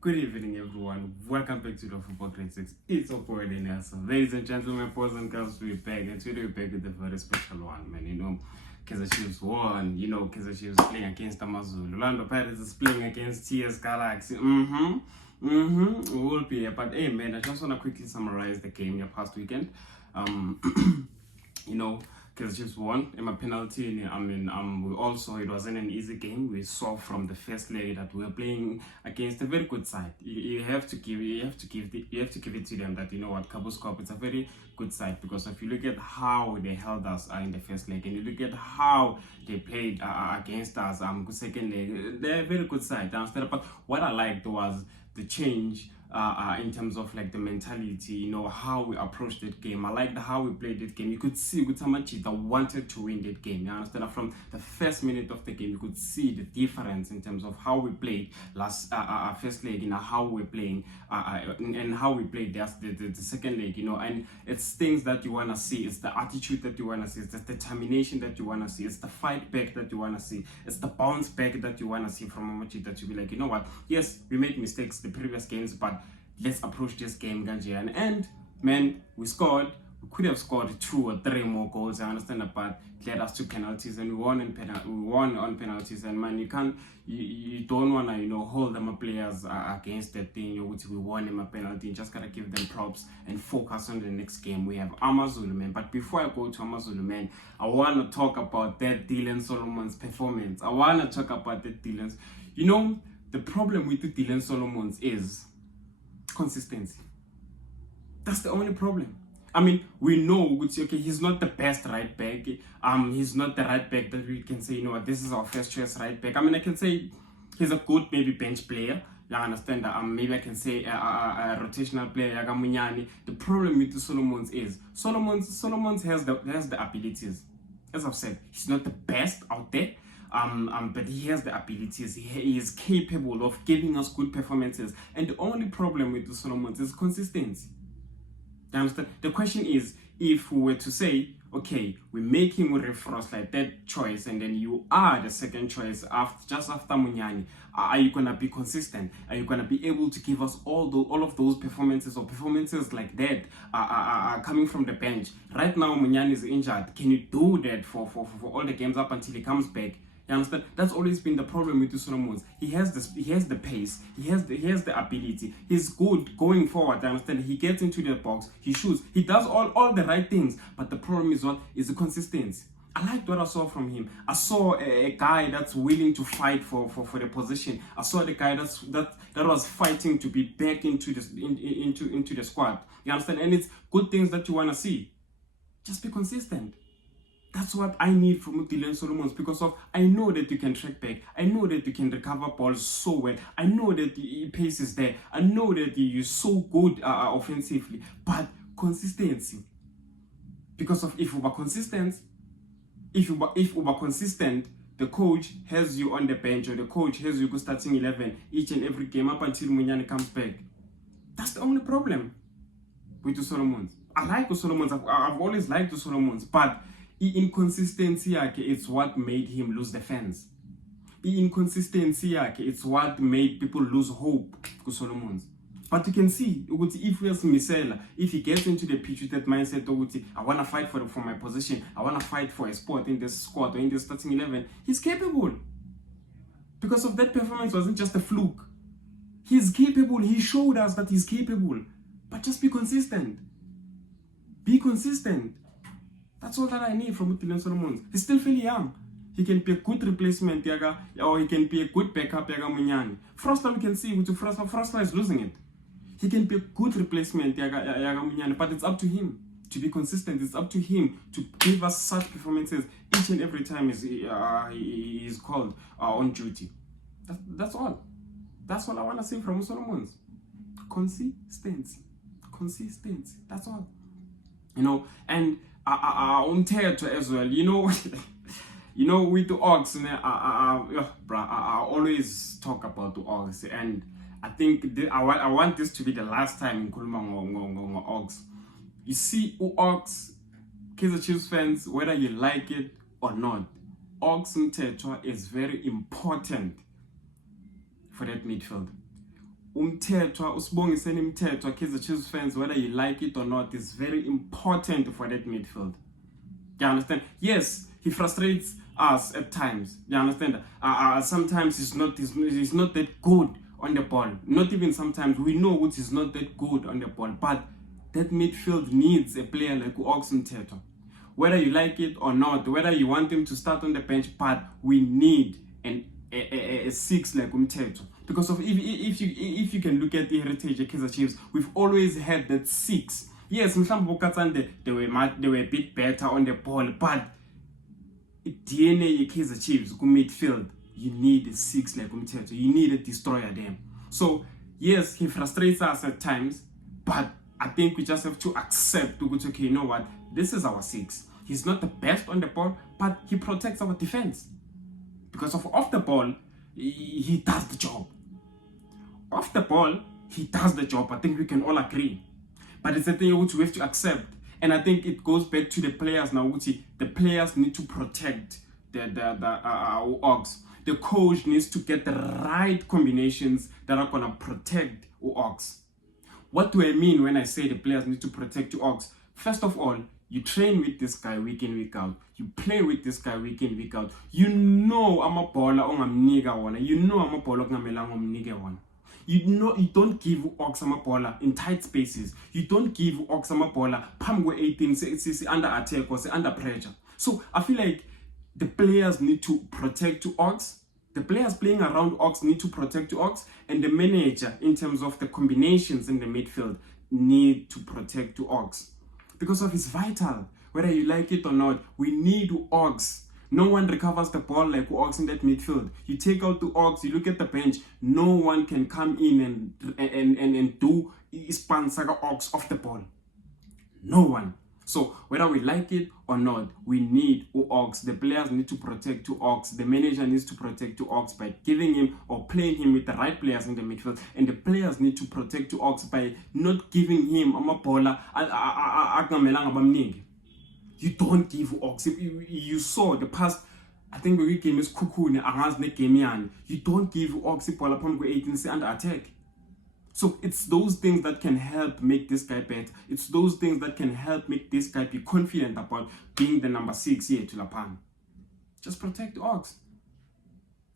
Good evening, everyone. Welcome back to the Football Grade 6. It's your boy, Nelson. Ladies and gentlemen, boys and girls, we're back. And today we're back with a very special one, man. Kaizer Chiefs won. Kaizer Chiefs playing against AmaZulu. Orlando Pirates is playing against TS Galaxy. We will be here. But, hey, man, I just want to quickly summarize the game past weekend. Kaizer Chiefs won in a penalty. We also, it wasn't an easy game. We saw from the first leg that we were playing against a very good side. You have to give it to them that Kabuscorp, it's a very good side, because if you look at how they held us in the first leg and you look at how they played against us second leg, they're a very good side. But what I liked was the change in terms of like the mentality, how we approached that game. I liked how we played that game. You could see Gutamachita wanted to win that game. You understand? From the first minute of the game, you could see the difference in terms of how we played last first leg, how we're playing and how we played the second leg, and it's things that you want to see. It's the attitude that you want to see. It's the determination that you want to see. It's the fight back that you want to see. It's the bounce back that you want to see from Amachita, to be like, you know what? Yes, we made mistakes the previous games, but let's approach this game, Ganjian. And man, we scored. We could have scored 2 or 3 more goals. I understand, but it led us to penalties, and we won on penalties. And man, you don't wanna hold them players against that thing. Which we won in a penalty. You just gotta give them props and focus on the next game. We have AmaZulu, man. But before I go to AmaZulu, man, I wanna talk about that Dylan Solomon's performance. I wanna talk about that Dylan's. The problem with the Dylan Solomon's is consistency. That's the only problem. I mean, we know he's not the best right back. He's not the right back that we can say, this is our first choice right back. I mean, I can say he's a good maybe bench player. I understand that. Maybe I can say a rotational player. The problem with the Solomons is Solomons has the abilities. As I've said, he's not the best out there. But he has the abilities. He is capable of giving us good performances. And the only problem with the Solomons is consistency. You understand? The question is, if we were to say, okay, we're making Frost like that choice, and then you are the second choice just after Munyani, are you gonna be consistent? Are you gonna be able to give us all of those performances, or performances like that coming from the bench? Right now, Munyani is injured. Can you do that for all the games up until he comes back? You understand? That's always been the problem with the Solomons. He has the pace, he has the ability, he's good going forward. You understand? He gets into the box, he shoots, he does all the right things, but the problem is the consistency. I liked what I saw from him. I saw a guy that's willing to fight for the position. I saw the guy that was fighting to be back into the squad. You understand? And it's good things that you want to see. Just be consistent. That's what I need from Dylan Solomons, because I know that you can track back. I know that you can recover balls so well. I know that the pace is there. I know that you're so good offensively. But consistency. Because if you were consistent, the coach has you on the bench, or the coach has you starting 11 each and every game up until Munyani comes back. That's the only problem with the Solomons. I like the Solomons. I've always liked the Solomons, but inconsistency it's what made him lose the fans. Inconsistency it's what made people lose hope to Solomons. But you can see if we Misela, if he gets into the pitch with that mindset, I want to fight for my position, I want to fight for a spot in this squad or in the starting 11, he's capable. Because of that performance wasn't just a fluke. He's capable. He showed us that he's capable. But just be consistent. Be consistent. That's all that I need from Dylan Solomons. He's still fairly young. He can be a good replacement, or he can be a good backup, Munyani. Frostler, we can see with Frostler is losing it. He can be a good replacement, Munyani, but it's up to him to be consistent. It's up to him to give us such performances each and every time he is called on duty. That's all. That's all I want to see from Solomons. Consistency. That's all. And Umthetho as well. With the Ox, I always talk about the Ox, and I think I want this to be the last time in Kulma Ox. You see, Ox, Kaizer Chiefs fans, whether you like it or not, Ox Mthethwa is very important for that midfield. Umthethwa, usibongiseni Mthethwa, Kaizer Chiefs fans, whether you like it or not, is very important for that midfield. You understand? Yes, he frustrates us at times. You understand? Sometimes he's not that good on the ball. Not even sometimes. We know what is not that good on the ball. But that midfield needs a player like Ox Mthethwa. Whether you like it or not, whether you want him to start on the bench, but we need a six like Mthethwa. Because of if you can look at the heritage of Kaizer Chiefs, we've always had that six. Yes, Mhlambe they were a bit better on the ball, but DNA Kaizer Chiefs midfield, you need a six like Mthethwa. You need a destroyer there. So yes, he frustrates us at times, but I think we just have to accept okay, you know what? This is our six. He's not the best on the ball, but he protects our defense. Because off the ball, he does the job. Off the ball, he does the job. I think we can all agree. But it's a thing which we have to accept. And I think it goes back to the players now. The players need to protect our Ox. The coach needs to get the right combinations that are going to protect Ox. What do I mean when I say the players need to protect Ox? First of all, you train with this guy week in, week out. You play with this guy week in, week out. You know I'm a baller ongamnika wona. You know I'm a baller ongamelanga umnike wona. You know you don't give Ox amabola in tight spaces. You don't give Ox amabola phambi 18 say under attack or say under pressure. So I feel like the players need to protect Ox. The players playing around Ox need to protect Ox, and the manager in terms of the combinations in the midfield need to protect Ox. Because of it's vital, whether you like it or not, we need Ox. No one recovers the ball like Ox in that midfield. You take out the Ox, you look at the bench, no one can come in and do Ispan Saga Ox off the ball. No one. So whether we like it or not, we need Ox. The players need to protect Ox. The manager needs to protect Ox by giving him or playing him with the right players in the midfield. And the players need to protect Ox by not giving him amabola. You don't give Ox. You saw the past, I think the game is Kukune against the game. You don't give Ox bola phambi 18 under attack. So it's those things that can help make this guy better. It's those things that can help make this guy be confident about being the number 6 here to Lapan. Just protect Ox.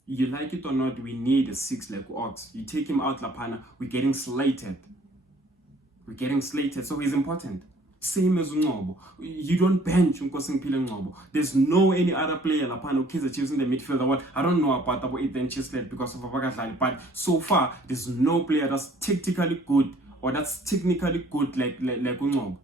You like it or not, we need a 6 like Ox. You take him out Lapana, we're getting slated. So he's important. Same as Ngobo. You don't bench Nkosingphile Ngobo. There's no any other player Lapana Kaizer Chiefs in the midfield. I don't know about Ethan Chislett because of Abagatlali, but so far there's no player that's technically good or that's technically good like Ngobo.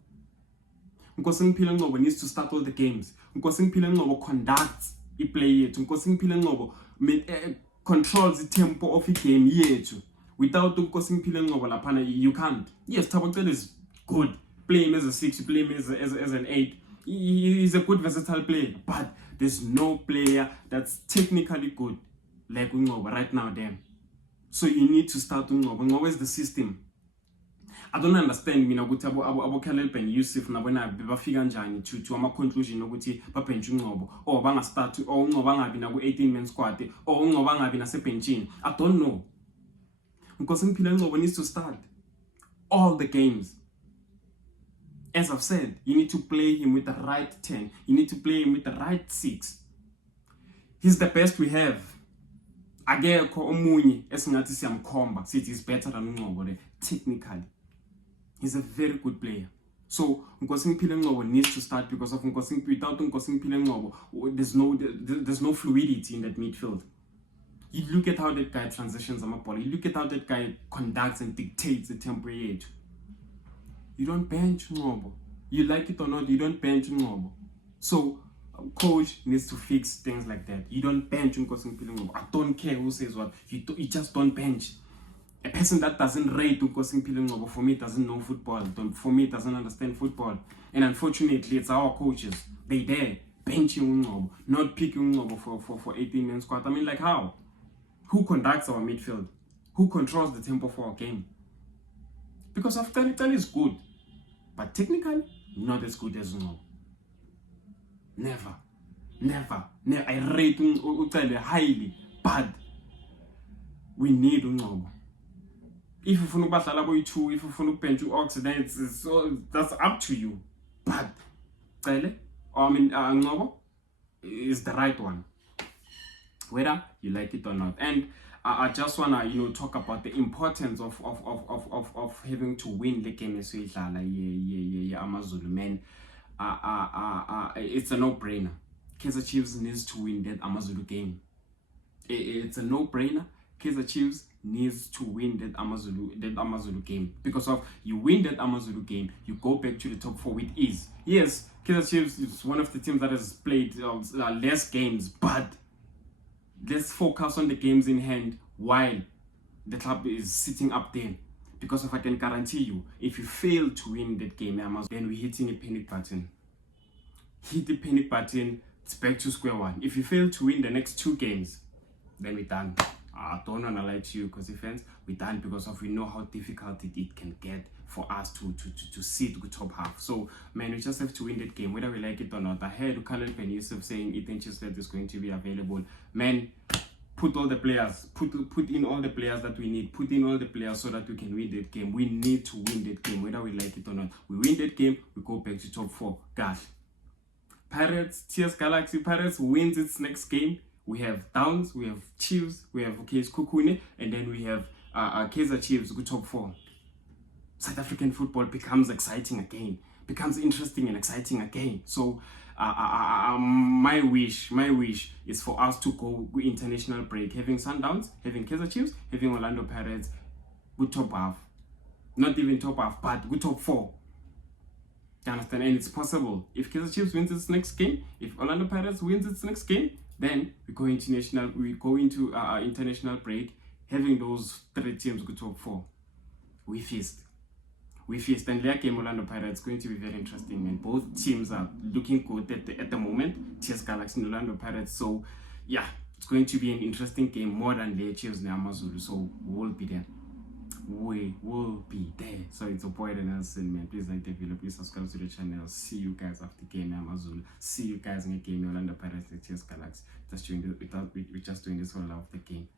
Nkosingphile Ngobo needs to start all the games. Nkosingphile Ngobo conducts the play yethu. Nkosingphile Ngobo controls the tempo of the game yethu. Without Nkosingphile Ngobo Lapana, you can't. Yes, Tabocel is good. Play him as a 6, play him as an 8. He's a good versatile player, but there's no player that's technically good like Ngobo right now there. So you need to start Ngobo. Ngobo is the system. I don't understand mina ukuthi abo Khalil Ben Yusuf nabona bafika njani to ama conclusion ukuthi babench Ngobo or banga start or Ngobo bangabi na ku 18 man squad or Ngobo bangabi na se benchini. I don't know. Because Ngobo needs to start all the games. As I've said, you need to play him with the right 10. You need to play him with the right 6. He's the best we have. Akekho omunye esingathi siyamkhomba sithi is better than Ngobo technically. He's a very good player. So Nkosingphile Ngobo needs to start because of without Nkosingphile Ngobo, there's no fluidity in that midfield. You look at how that guy transitions on the ball. You look at how that guy conducts and dictates the tempo yethu. You don't bench Ngobo. You like it or not, you don't bench Ngobo. So, coach needs to fix things like that. You don't bench Nkosingphile Ngobo. I don't care who says what. You just don't bench. A person that doesn't rate Nkosingphile Ngobo, for me, doesn't know football. For me, doesn't understand football. And unfortunately, it's our coaches. They dare benching Ngobo, not picking Ngobo for 18-man squad. I mean, like how? Who conducts our midfield? Who controls the tempo for our game? Because Afghanistan is good. But technically, not as good as Ngobo. Never. I rate Ucele highly, but we need Ngobo. If you funa ukubadlala boyi-2, if you funa ukubench u-Ox, then that's up to you. But Cele, Ngobo is the right one, whether you like it or not. And I just wanna talk about the importance of having to win the game. AmaZulu, man. It's a no-brainer. Kaizer Chiefs needs to win that AmaZulu game. It's a no-brainer. Kaizer Chiefs needs to win that AmaZulu game, because of you win that AmaZulu game, you go back to the top 4 with ease. Yes, Kaizer Chiefs is one of the teams that has played less games, but let's focus on the games in hand while the club is sitting up there. Because if I can guarantee you, if you fail to win that game, then we're hitting a panic button. Hit the panic button, it's back to square one. If you fail to win the next 2 games, then we're done. I don't want to lie to you, because fans, we're done, because of we know how difficult it can get for us to sit the top half. So, man, we just have to win that game, whether we like it or not. I heard Khaled Ben Yusuf saying Ethan Chislett is going to be available. Man, put all the players, put in all the players that we need, put in all the players so that we can win that game. We need to win that game, whether we like it or not. We win that game, we go back to top 4. Gosh. Pirates, TS Galaxy Pirates wins its next game. We have Downs, we have Chiefs, we have KS Kukune, and then we have Kaizer Chiefs go top 4. South African football becomes exciting again, becomes interesting and exciting again. So my wish is for us to go international break, having Sundowns, having Kaizer Chiefs, having Orlando Pirates, good top half. Not even top half, but good top 4. You understand? And it's possible. If Kaizer Chiefs wins its next game, if Orlando Pirates wins its next game, then we go into international break, having those 3 teams go top 4. We feast. And their game, Orlando Pirates, is going to be very interesting. And both teams are looking good at the moment. TS Galaxy and Orlando Pirates. So, yeah, it's going to be an interesting game, more than the Chiefs and AmaZulu. So, we'll be there. We will be there. So, it's a boy Nelson, man. Please like the video. Please subscribe to the channel. See you guys after the game, AmaZulu. See you guys in the game, Orlando Pirates and TS Galaxy. We're just doing this for love of the game.